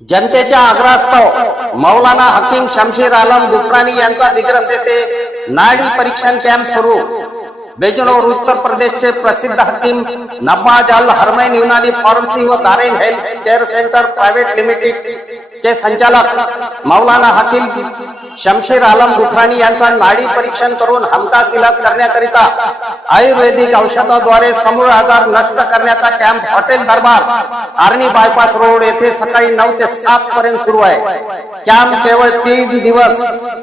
जनतेच्या आग्रहास्तव मौलाना हकीम शमशीर आलम गुफरानी यांचा दिग्रस येथे नाडी परीक्षण कॅम्प सुरू. बेजनौर उत्तर प्रदेशचे प्रसिद्ध हकीम नब्बाज अल हरमैन यूनानी फार्मसी व Darain health care centre private limited चे संचालक मौलाना हकीम शमशीर आलम गुफरानी यांचा नाडी परीक्षण करून हमखास इलाज करण्याकरिता आयुर्वेदिक औषधाद्वारे समूळ आजार नष्ट करण्याचा camp hotel Darbar Arni bypass road येथे सकाळी नऊ ते सात पर्यंत सुरू आहे. कॅम्प केवळ तीन दिवस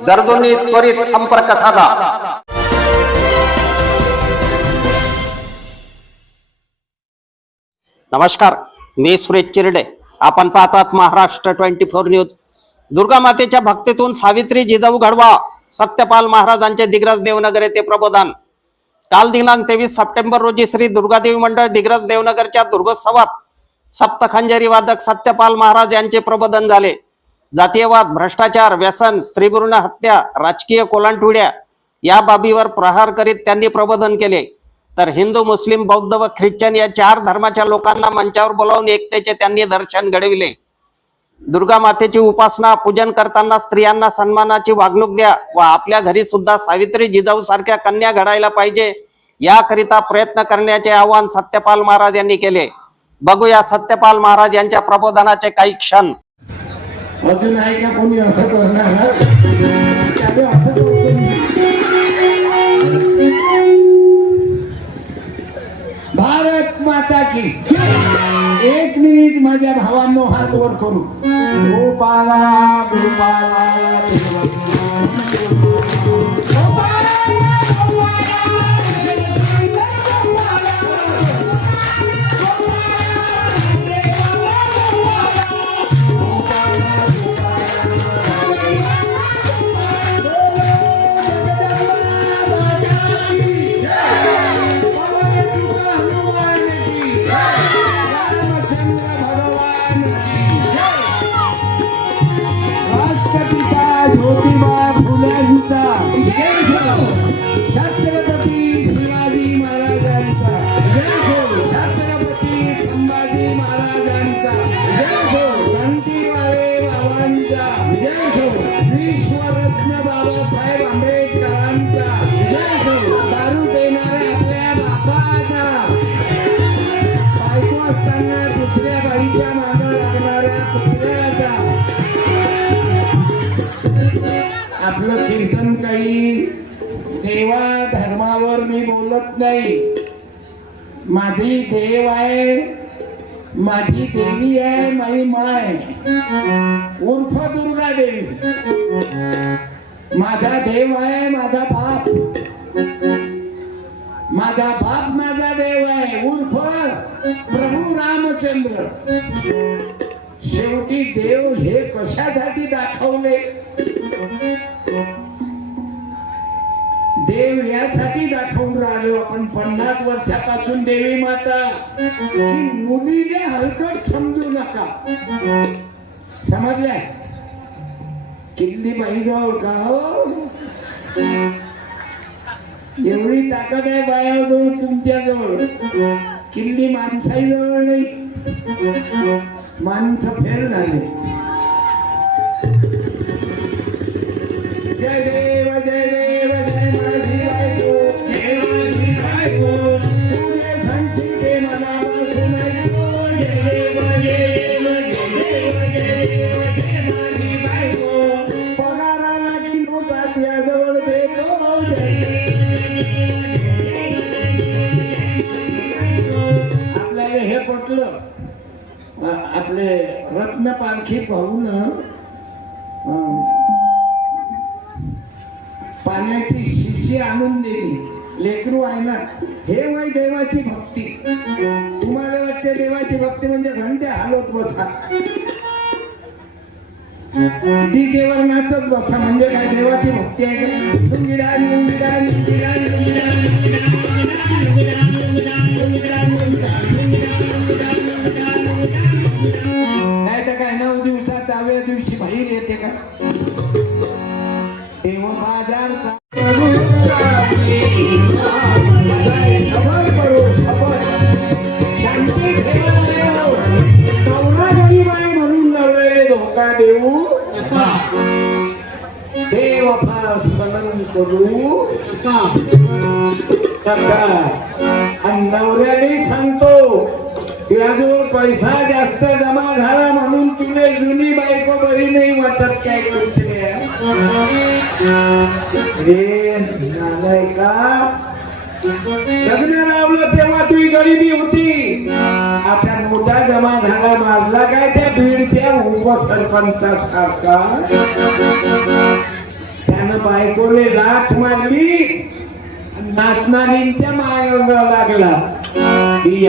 गरजूंनी त्वरित संपर्क साधा. नमस्कार मी सुरेश चिरडे. आपण पाहतात Maharashtra twenty four news. Durga मातेच्या भक्तीतून सावित्री जिजाऊ घडवा. सत्यपाल महाराजांचे दिग्रज देवनगर येथे प्रबोधन. काल दिनांक तेवीस सप्टेंबर रोजी श्री दुर्गादेवी मंडळ दिग्रज देवनगरच्या दुर्गोत्सवात सप्तखंजरी वादक सत्यपाल महाराज यांचे प्रबोधन झाले. जातीयवाद भ्रष्टाचार व्यसन स्त्रीभ्रूण हत्या राजकीय कोलांटविड्या या बाबीवर प्रहार करीत त्यांनी प्रबोधन केले. तर हिंदू मुस्लिम बौद्ध व ख्रिश्चन या चार धर्माच्या लोकांना मंचावर बोलावून एकतेचे त्यांनी दर्शन घडविले. दुर्गा मातेची उपासना पूजन करताना स्त्रियांना सन्मानाची वागणूक द्या व आपल्या घरी सुद्धा सावित्री जिजाऊ सारख्या कन्या घडायला पाहिजे याकरिता प्रयत्न करण्याचे आवाहन सत्यपाल महाराज यांनी केले. बघूया सत्यपाल महाराज यांच्या प्रबोधनाचे काही क्षण. अजून आहे का कोणी असं करणार? माता की. एक मिनिट माझ्या भावांनो हात वर करू. गोपाला गोपाला आपलं कीर्तन काही देवा धर्मावर मी बोलत नाही. माझी देव आहे माझी देवी आहे माझी माय उर्फ दुर्गा देवी. माझा देव आहे माझा बाप. माझा बाप माझा देव आहे. उर्फ प्रभू रामचंद्र. शेवटी देव हे कशासाठी दाखवले? देव यासाठी दाखवून राहिलो आपण पन्नास वर्षापासून देवी माता. मुलीने हलकट समजू नका. समजल्या? किल्ली बाई जवळ का हो. एवढी ताकद आहे बायाजवळ तुमच्याजवळ. किल्ली माणसाईजवळ नाही. माणसं फेल झाले. आपल्याला हे पटलं. आपले रत्न पालखी पाहून आणून दिली लेकरू आहे ना हे वय देवाची भक्ती तुम्हाला वाटते देवाची भक्ती म्हणजे घंटे हालत बसा ती केवळ नाचत बसा म्हणजे काय देवाची भक्ती आहे काय तर काय नऊ दिवसात दहाव्या दिवशी बाहेर येते का देवभासनं करू का सांगतो तुझ्याजवळ पैसा जास्त जमा झाला म्हणून तुला जुनी बायको बरी नाही वाटत काय करते? नालायका लग्न लावलं तेव्हा तुझी गरिबी होती. आता मोठा जमा झाला माजला काय त्या बीडच्या उपसरपंचासारखा? त्यानं बायकोले लाथ मारली. नाचणारींच्या मायंगा लागला. ही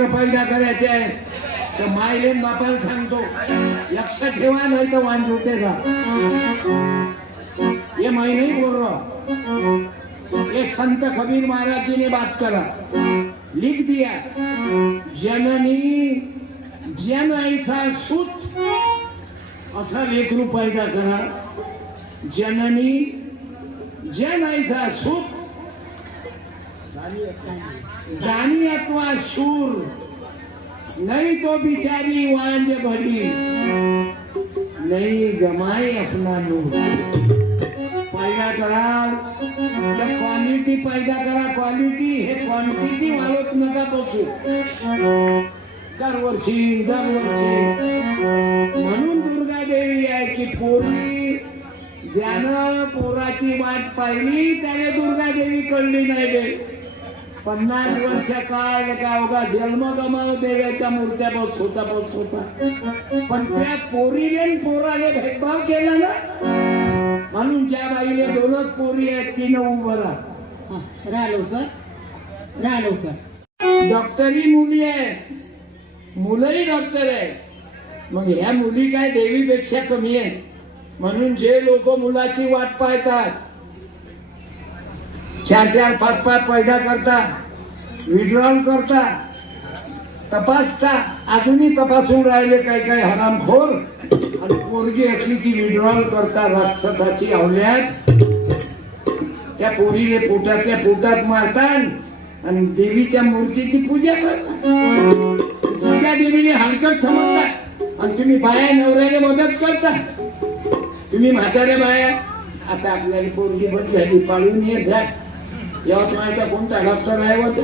लेकर पैदा करायचे आहे. तर मायले बापाला सांगतो लक्ष ठेवा नाही तर वाण होते का ये मैं नहीं बोल संत कबीर महाराज बात करा. लिख दिया. जननी जन ऐसा सुत. असा लेकरू पैदा करा. जननी जन ऐसा सुत. जानी अथवा शूर. नहीं तो बिचारी वांज भरी. नहीं गमाए अपना नूर. पैदा करा. तर क्वालिटी पैदा करा. क्वालिटी हे क्वांटिटी वाढवत नका बसू. दरवर्षी दरवर्षी. म्हणून दुर्गा देवी आहे की पोरी. ज्यानं पोराची वाट पाहिली त्याने दुर्गा देवी कळली नाही बे पन्नास वर्ष काय का अवघा जन्म गमाव देवाच्या मूर्त्या बस होता बस होता पण त्या पोरीने पोराने भेदभाव केला ना? म्हणून ज्या बाईने दोनच पोरी आहेत तिनं उभं राहा. राहा लवकर. राहा लवकर. डॉक्टरी मुली आहेत. मुलंही डॉक्टर आहे मग ह्या मुली काय देवीपेक्षा कमी आहेत? म्हणून जे लोक मुलाची वाट पाहतात चार चार पाच पाच पैदा करता विड्रॉल करता तपासता. अजूनही तपासून राहिले काय काय हरामखोर. आणि पोरगी असली की विड्रॉल करता राक्षसाची अवल्यात त्या पोरीने पोटातल्या पोटात मारतात आणि देवीच्या मूर्तीची पूजा करतात. त्या देवीने हलकट समजतात. आणि तुम्ही बाया नवऱ्याने मदत करता. तुम्ही म्हाताऱ्या बाया आता आपल्याला पोरगी बंद झाली पाळून येत जा. यवतमाळचा कोणता डॉक्टर आहे व तो?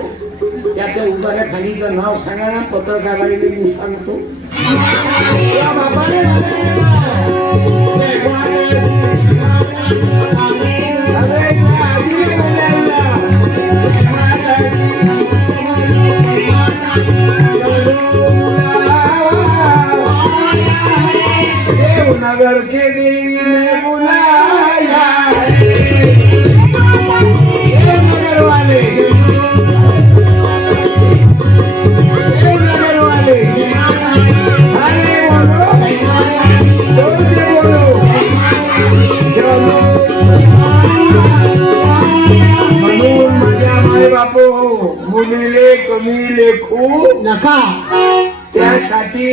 त्याच्या उभाऱ्या खालीचं नाव सांगा ना पत्रकाराला मी सांगतो. कमी नका त्यासाठी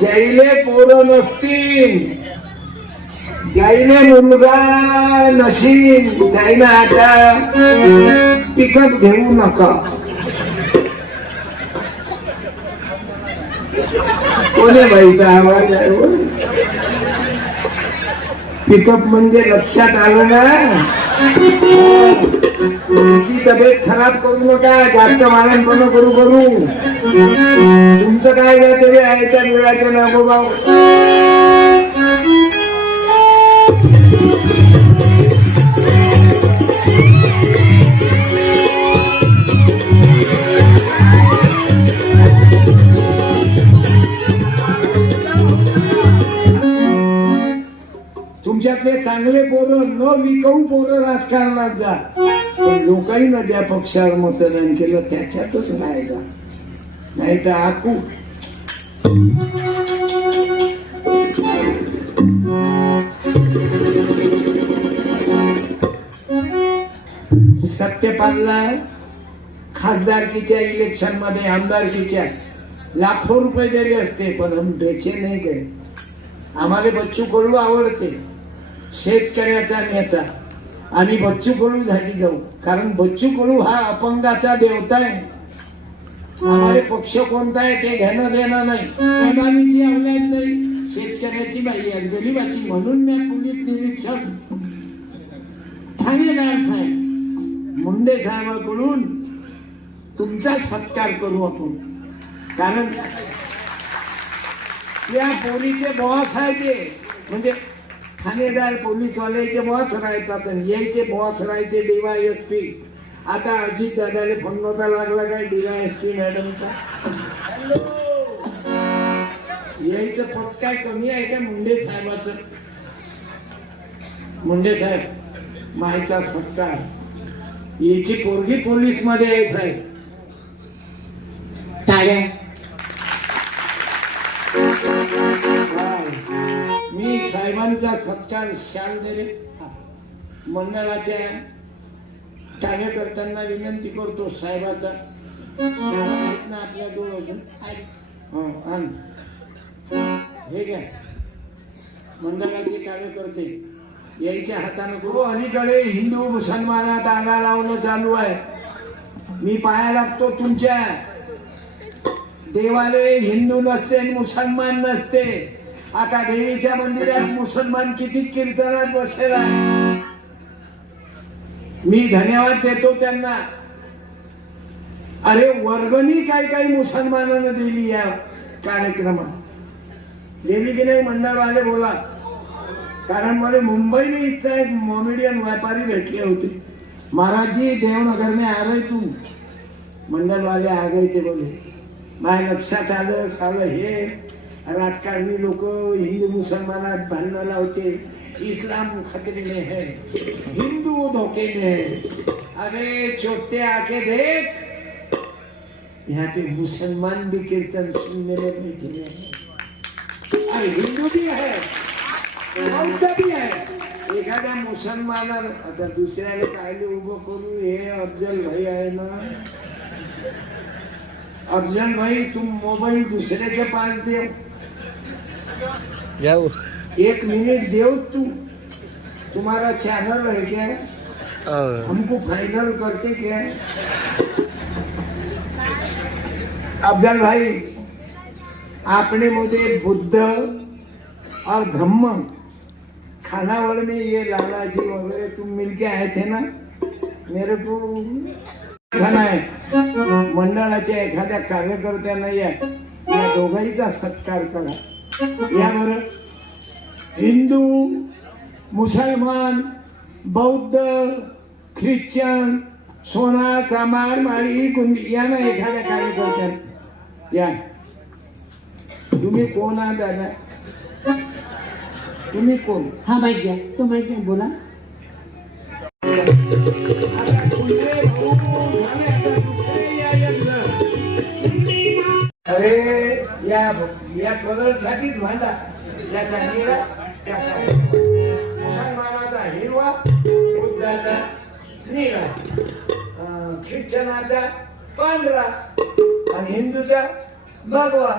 जैले पोरं नसतील जैने मुलगा नशील त्याईनं आता पिकत घेऊ नका. कोणी बाईचा आवाज आहे हो? पिकअप म्हणजे लक्षात आलं ना? तब्येत खराब करू नका जास्त मानपण करू करू. तुमचं काय काय तरी आहे त्या मुलाचं नागोबाव तुमच्यातले चांगले चांगले पोरं न विकऊ पोरं राजकारणात जा. पण लोकांनी न ज्या पक्षावर मतदान केलं त्याच्यातच राहायचा नाही तर आकू सत्यपालला खासदारकीच्या इलेक्शनमध्ये आमदारकीच्या लाखो रुपये जरी असते पण हम बेचे नाही गए. आम्हाला बच्चू कडू आवडते. शेतकऱ्याचा नेता. आणि बच्चू कडू झाली जाऊ. कारण बच्चू कडू हा अपंगाचा देवता आहे. आम्हाला पक्ष कोणता आहे ते घेणं देणं नाही. अदानीची अवलाद नाही शेतकऱ्याची बाई आहे गरीबाची. म्हणून मी पोलीस निरीक्षक ठाणेदार साहेब मुंडे साहेबाकडून तुमचा सत्कार करू आपण. कारण त्या पोलीचे बॉस आहे. ते म्हणजे ठाणेदार पोलीसवाल्याचे बॉस राहतात यायचे बॉस एफ पी आता अजित दादाले फोन नव्हता लागला काय डीवायएसपी मॅडमचा? यायचं पद काय कमी आहे का मुंडे साहेबाचं? मुंडे साहेब मायचा सत्कार याची पोरगी पोलीसमध्ये आहे साहेब. टाळ्या साहेबांचा सत्कार शाल मंडळाच्या कार्यकर्त्यांना विनंती करतो साहेबाचा. आपल्या जवळ अजून हो, हे घ्या. मंडळाचे कार्यकर्ते यांच्या हातानं करू. हो, अलीकडे हिंदू मुसलमानात आगा लावणं चालू आहे. मी पाया लागतो तुमच्या. देवालय हिंदू नसते आणि मुसलमान नसते. आता देवीच्या मंदिरात मुसलमान किती कीर्तनात बसलेला मी धन्यवाद देतो त्यांना. अरे वर्गणी काय काही मुसलमानानं दिली या कार्यक्रमात. दिली की नाही मंडळवाले बोला. कारण मला मुंबईने इथचा एक मोमेडियन व्यापारी भेटले होते. महाराज जी देवनगर में आ रहे तू. मंडल वाले आ गए ते बोले माझ्या लक्षात आलं सालं हे राजकारणी लोक हिंदू मुसलमानात भांडणं लावते इस्लाम खतरे में है। हिंदू धोखे में है। अरे चोटे आके देख। यहाँ पे मुसलमान भी कीर्तन सुनने में बैठे हैं। और हिंदू भी है। बौद्ध भी आहे एखाद्या मुसलमानाला आता दुसऱ्याला कायले उभं करू, हे अफजल भाई आहे ना। अफजल भाई, तुम मोबाईल दुसऱ्याच्या पास एक मिनिट देव तू तुम्हारा चैनल है क्या? हमको फाइनल करते क्या? अफजल भाई आपने मुझे बुद्ध और ब्रह्म खानावड़ में ये लाला जी वगैरह तुम मिलके आए थे ना? मेरे को खाना आहे मंडळाच्या एखाद्या कार्यकर्त्यांना या या दोघांचा सत्कार करा. यावर हिंदू मुसलमान बौद्ध ख्रिश्चन सोना चामार माळी कुंदी या ना एखाद्या कार्यकर्त्यात या. तुम्ही कोण आहात दादा? तुम्ही कोण? हा माहिती घ्या तो माहिती बोला. या या कलरसाठीच म्हणा भांडा याचा निळा त्याचा मुसलमानाचा हिरवा बुद्धाचा निळा ख्रिश्चनाचा पांढरा आणि हिंदूचा भगवा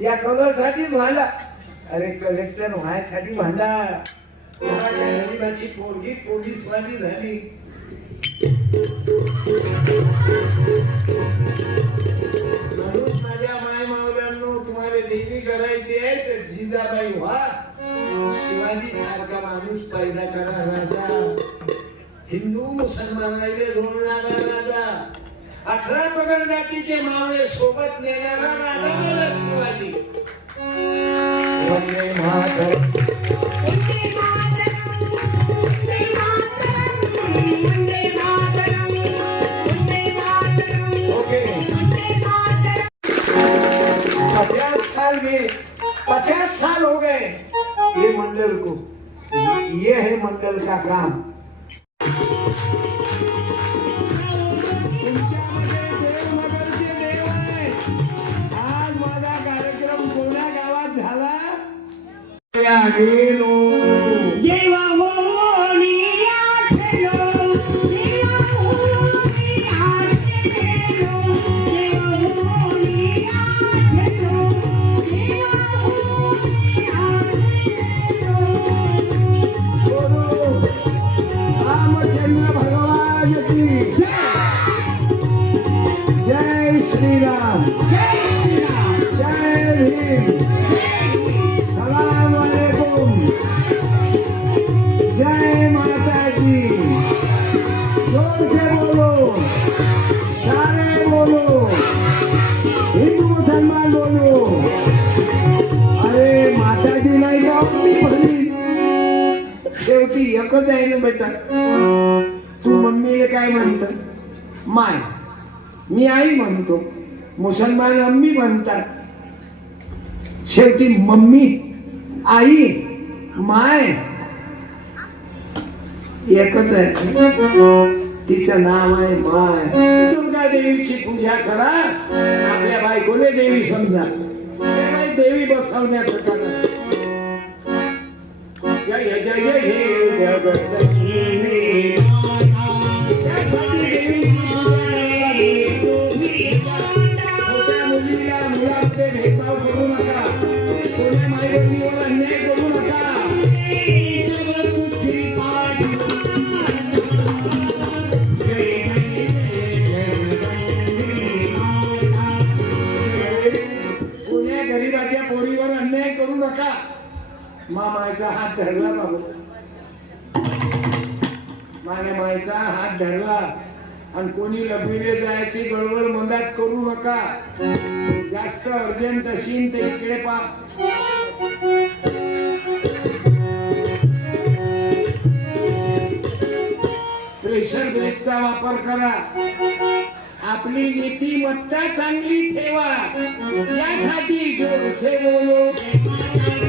या कलरसाठीच म्हणा भांडा अरे कलेक्टर व्हायसाठी भांडा तेव्हा त्या गरीबाची पोरगी पोलीसवाली झाली Thank you. मावल्यांनो नेहमी देवी करायची आहे तर जिजाबाई व्हा. शिवाजी सारखा माणूस पैदा करा राजा. हिंदू मुसलमानाला जोडणारा राजा. अठरा पगड जातीचे मावळे सोबत नेणारा राजा मला शिवाजी. वंदे मातरम. साल हो गए। ये मंडल को। ये है मंडल का काम आज माझा कार्यक्रम कोण्या गावात झाला देवा अरे माताजी नाही शेवटी एकच आहे ना बेटा. तू मम्मीला काय म्हणत माय मी आई म्हणतो. मुसलमान अम्मी म्हणतात. शेवटी मम्मी आई माय. एकच आहे. तिचं नाव आहे माय. देवीची पूजा करा. आपल्या बायकोने देवी समजा. देवी बसवण्याचं करा. जय जय हे मायचा हात धरला बाबू. माझ्या मायचा हात धरला. आणि कोणी लपविले जायची गडबड मनात करू नका. जास्त अर्जंट अशीन ते इकडे पा. प्रेशर ब्रेकचा वापर करा. आपली नीतिमत्ता चांगली ठेवा. यासाठी जोरसे बोलो.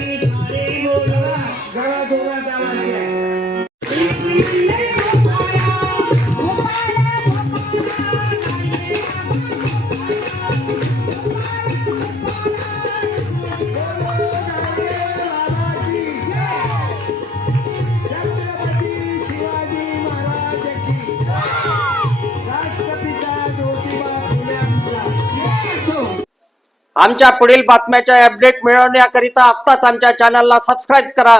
आमच्या पुढील बातम्याच्या अपडेट मिळवण्याकरिता आत्ताच आमच्या चॅनलला सबस्क्राईब करा.